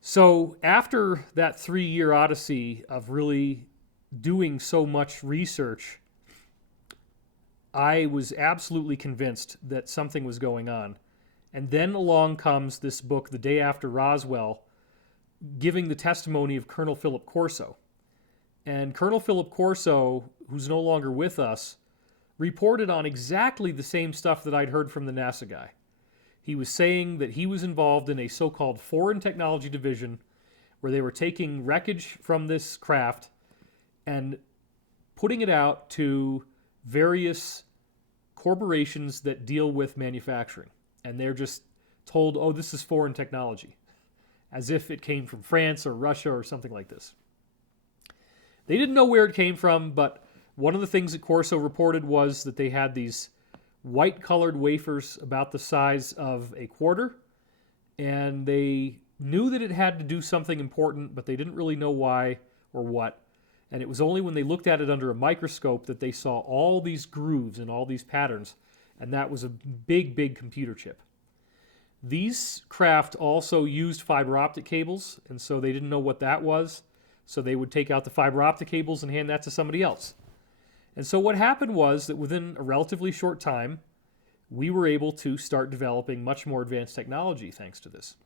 So after that 3 year odyssey of really doing so much research, I was absolutely convinced that something was going on. And then along comes this book, The Day After Roswell, giving the testimony of Colonel Philip Corso. And Colonel Philip Corso, who's no longer with us, reported on exactly the same stuff that I'd heard from the NASA guy. He was saying that he was involved in a so-called foreign technology division where they were taking wreckage from this craft and putting it out to various corporations that deal with manufacturing. And they're just told, oh, this is foreign technology, as if it came from France or Russia or something like this. They didn't know where it came from, but one of the things that Corso reported was that they had these white-colored wafers about the size of a quarter, and they knew that it had to do something important, but they didn't really know why or what. And it was only when they looked at it under a microscope that they saw all these grooves and all these patterns, and that was a big, big computer chip. These craft also used fiber optic cables, and so they didn't know what that was, so they would take out the fiber optic cables and hand that to somebody else. And so what happened was that within a relatively short time, we were able to start developing much more advanced technology thanks to this.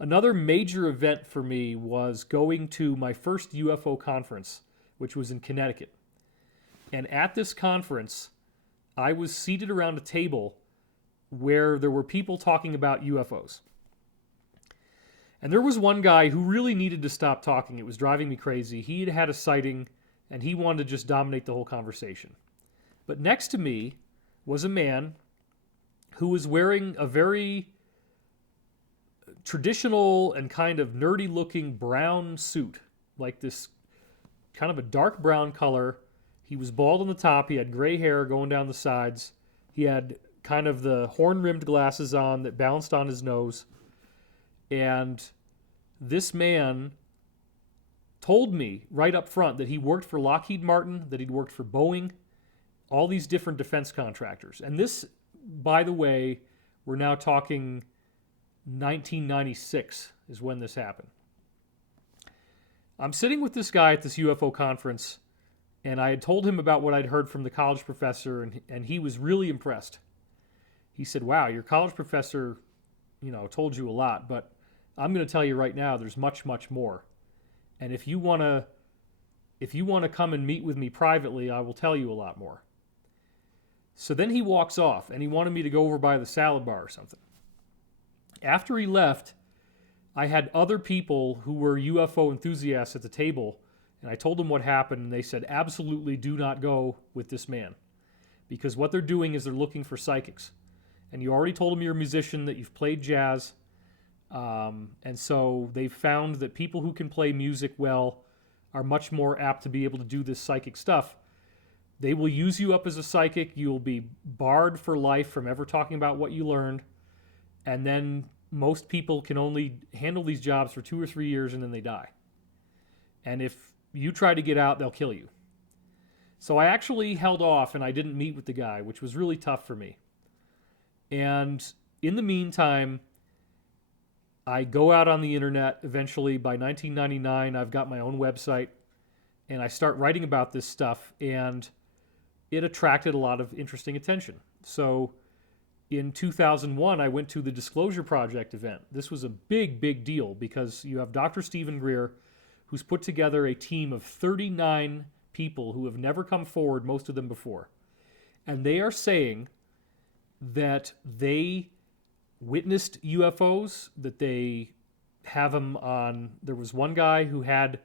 Another major event for me was going to my first UFO conference, which was in Connecticut. And at this conference, I was seated around a table where there were people talking about UFOs. And there was one guy who really needed to stop talking. It was driving me crazy. He had had a sighting, and he wanted to just dominate the whole conversation. But next to me was a man who was wearing a very traditional and kind of nerdy-looking brown suit, like this kind of a dark brown color. He was bald on the top. He had gray hair going down the sides. He had kind of the horn-rimmed glasses on that balanced on his nose. And this man told me right up front that he worked for Lockheed Martin, that he'd worked for Boeing, all these different defense contractors. And this, by the way, we're now talking 1996 is when this happened. I'm sitting with this guy at this UFO conference, and I had told him about what I'd heard from the college professor, and he was really impressed. He said, wow, your college professor, told you a lot, but I'm going to tell you right now, there's much, much more. And if you want to come and meet with me privately, I will tell you a lot more. So then he walks off, and he wanted me to go over by the salad bar or something. After he left, I had other people who were UFO enthusiasts at the table, and I told them what happened, and they said, absolutely do not go with this man. Because what they're doing is they're looking for psychics. And you already told them you're a musician, that you've played jazz. And so they've found that people who can play music well are much more apt to be able to do this psychic stuff. They will use you up as a psychic. You'll be barred for life from ever talking about what you learned. And then most people can only handle these jobs for 2 or 3 years and then they die. And if you try to get out, they'll kill you. So I actually held off and I didn't meet with the guy, which was really tough for me. And in the meantime, I go out on the internet. Eventually, by 1999, I've got my own website, and I start writing about this stuff, and it attracted a lot of interesting attention. So in 2001, I went to the Disclosure Project event. This was a big, big deal because you have Dr. Stephen Greer, who's put together a team of 39 people who have never come forward, most of them before. And they are saying that they witnessed UFOs, that they have them on. There was one guy who had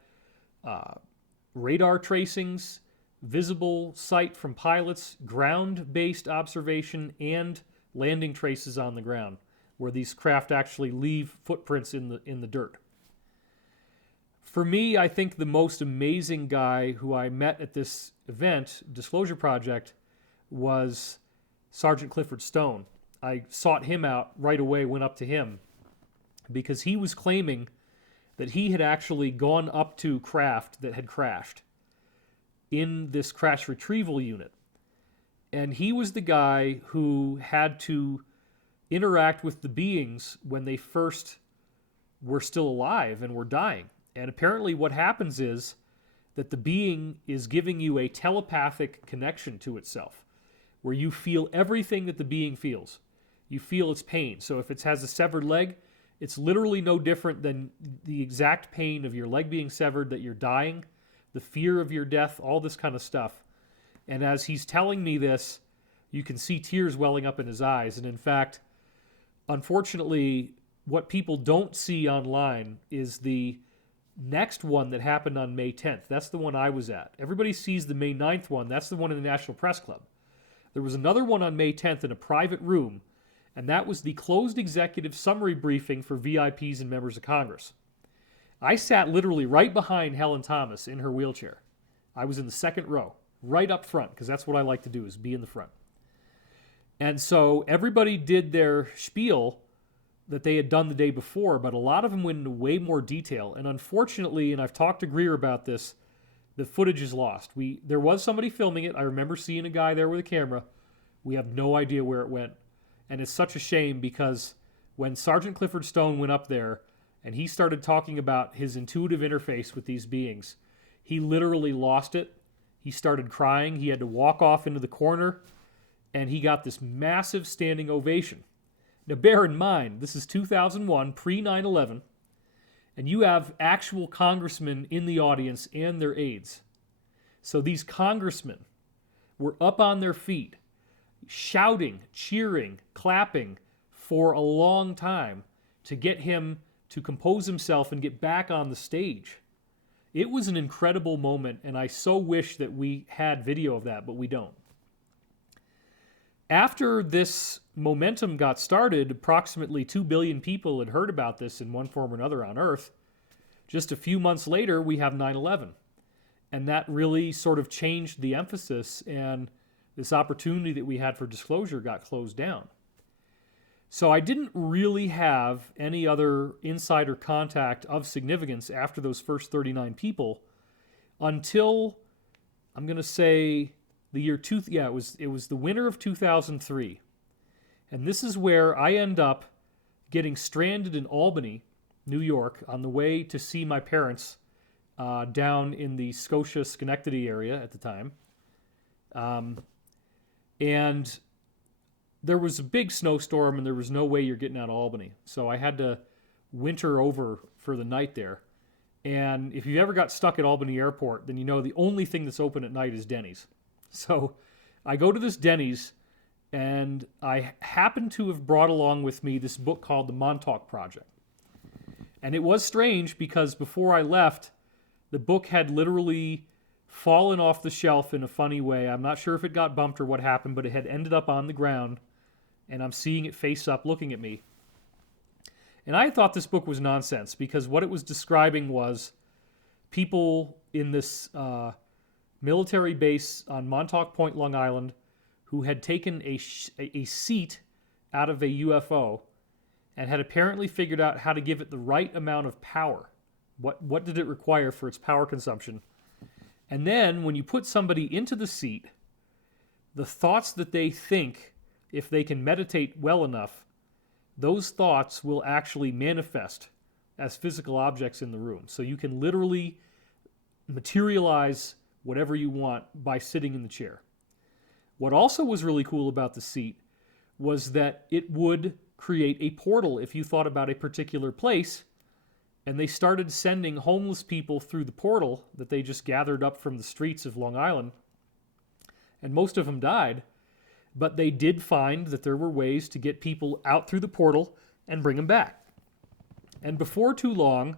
radar tracings, visible sight from pilots, ground-based observation, and landing traces on the ground, where these craft actually leave footprints in the dirt. For me, I think the most amazing guy who I met at this event, Disclosure Project, was Sergeant Clifford Stone. I sought him out right away, went up to him, because he was claiming that he had actually gone up to craft that had crashed in this crash retrieval unit. And he was the guy who had to interact with the beings when they first we're still alive and we're dying. And apparently what happens is that the being is giving you a telepathic connection to itself, where you feel everything that the being feels. You feel its pain. So if it has a severed leg, it's literally no different than the exact pain of your leg being severed, that you're dying, the fear of your death, all this kind of stuff. And as he's telling me this, you can see tears welling up in his eyes. And in fact, unfortunately, what people don't see online is the next one that happened on May 10th. That's the one I was at. Everybody sees the May 9th one. That's the one in the National Press Club. There was another one on May 10th in a private room, and that was the closed executive summary briefing for VIPs and members of Congress. I sat literally right behind Helen Thomas in her wheelchair. I was in the second row, right up front, because that's what I like to do, is be in the front. And so everybody did their spiel that they had done the day before, but a lot of them went into way more detail. And unfortunately, and I've talked to Greer about this, the footage is lost. There was somebody filming it. I remember seeing a guy there with a camera. We have no idea where it went. And it's such a shame, because when Sergeant Clifford Stone went up there and he started talking about his intuitive interface with these beings, he literally lost it. He started crying. He had to walk off into the corner, and he got this massive standing ovation. Now, bear in mind, this is 2001, pre-9/11, and you have actual congressmen in the audience and their aides. So these congressmen were up on their feet, shouting, cheering, clapping for a long time to get him to compose himself and get back on the stage. It was an incredible moment, and I so wish that we had video of that, but we don't. After this momentum got started, approximately 2 billion people had heard about this in one form or another on Earth. Just a few months later, we have 9/11. And that really sort of changed the emphasis, and this opportunity that we had for disclosure got closed down. So I didn't really have any other insider contact of significance after those first 39 people until, I'm going to say, the year it was the winter of 2003. And this is where I end up getting stranded in Albany, New York, on the way to see my parents down in the Scotia, Schenectady area at the time. And there was a big snowstorm, and there was no way you're getting out of Albany. So I had to winter over for the night there. And if you've ever got stuck at Albany Airport, then you know the only thing that's open at night is Denny's. So I go to this Denny's, and I happen to have brought along with me this book called The Montauk Project. And it was strange, because before I left, the book had literally fallen off the shelf in a funny way. I'm not sure if it got bumped or what happened, but it had ended up on the ground, and I'm seeing it face up looking at me. And I thought this book was nonsense, because what it was describing was people in this military base on Montauk Point, Long Island, who had taken a seat out of a UFO and had apparently figured out how to give it the right amount of power. What did it require for its power consumption? And then when you put somebody into the seat, the thoughts that they think, if they can meditate well enough, those thoughts will actually manifest as physical objects in the room. So you can literally materialize whatever you want by sitting in the chair. What also was really cool about the seat was that it would create a portal if you thought about a particular place, and they started sending homeless people through the portal that they just gathered up from the streets of Long Island, and most of them died, but they did find that there were ways to get people out through the portal and bring them back. And before too long,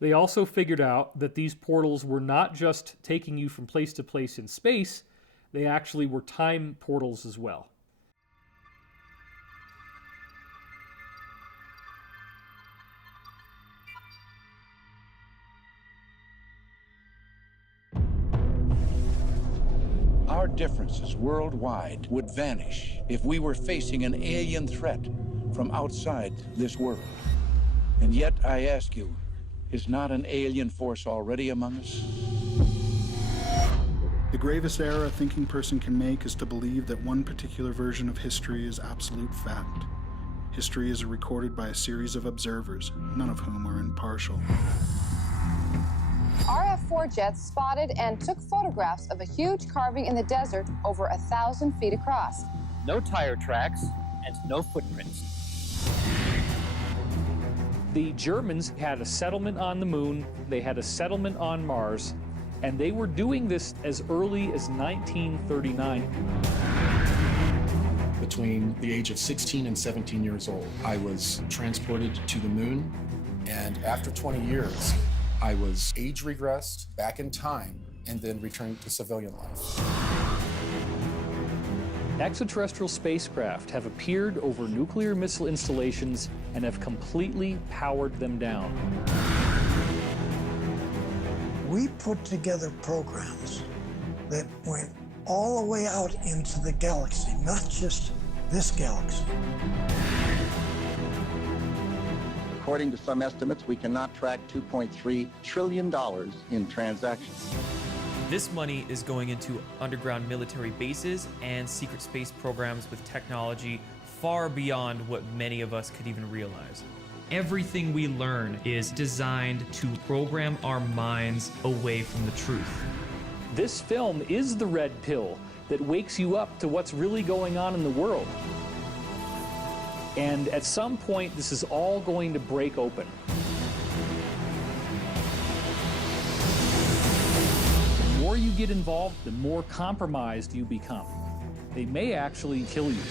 they also figured out that these portals were not just taking you from place to place in space, they actually were time portals as well. Our differences worldwide would vanish if we were facing an alien threat from outside this world. And yet, I ask you, is not an alien force already among us? The gravest error a thinking person can make is to believe that one particular version of history is absolute fact. History is recorded by a series of observers, none of whom are impartial. RF-4 jets spotted and took photographs of a huge carving in the desert over 1,000 feet across. No tire tracks and no footprints. The Germans had a settlement on the moon, they had a settlement on Mars, and they were doing this as early as 1939. Between the age of 16 and 17 years old, I was transported to the moon, and after 20 years, I was age regressed back in time and then returned to civilian life. Extraterrestrial spacecraft have appeared over nuclear missile installations and have completely powered them down. We put together programs that went all the way out into the galaxy, not just this galaxy. According to some estimates, we cannot track $2.3 trillion in transactions. This money is going into underground military bases and secret space programs with technology far beyond what many of us could even realize. Everything we learn is designed to program our minds away from the truth. This film is the red pill that wakes you up to what's really going on in the world. And at some point, this is all going to break open. The more you get involved, the more compromised you become. They may actually kill you.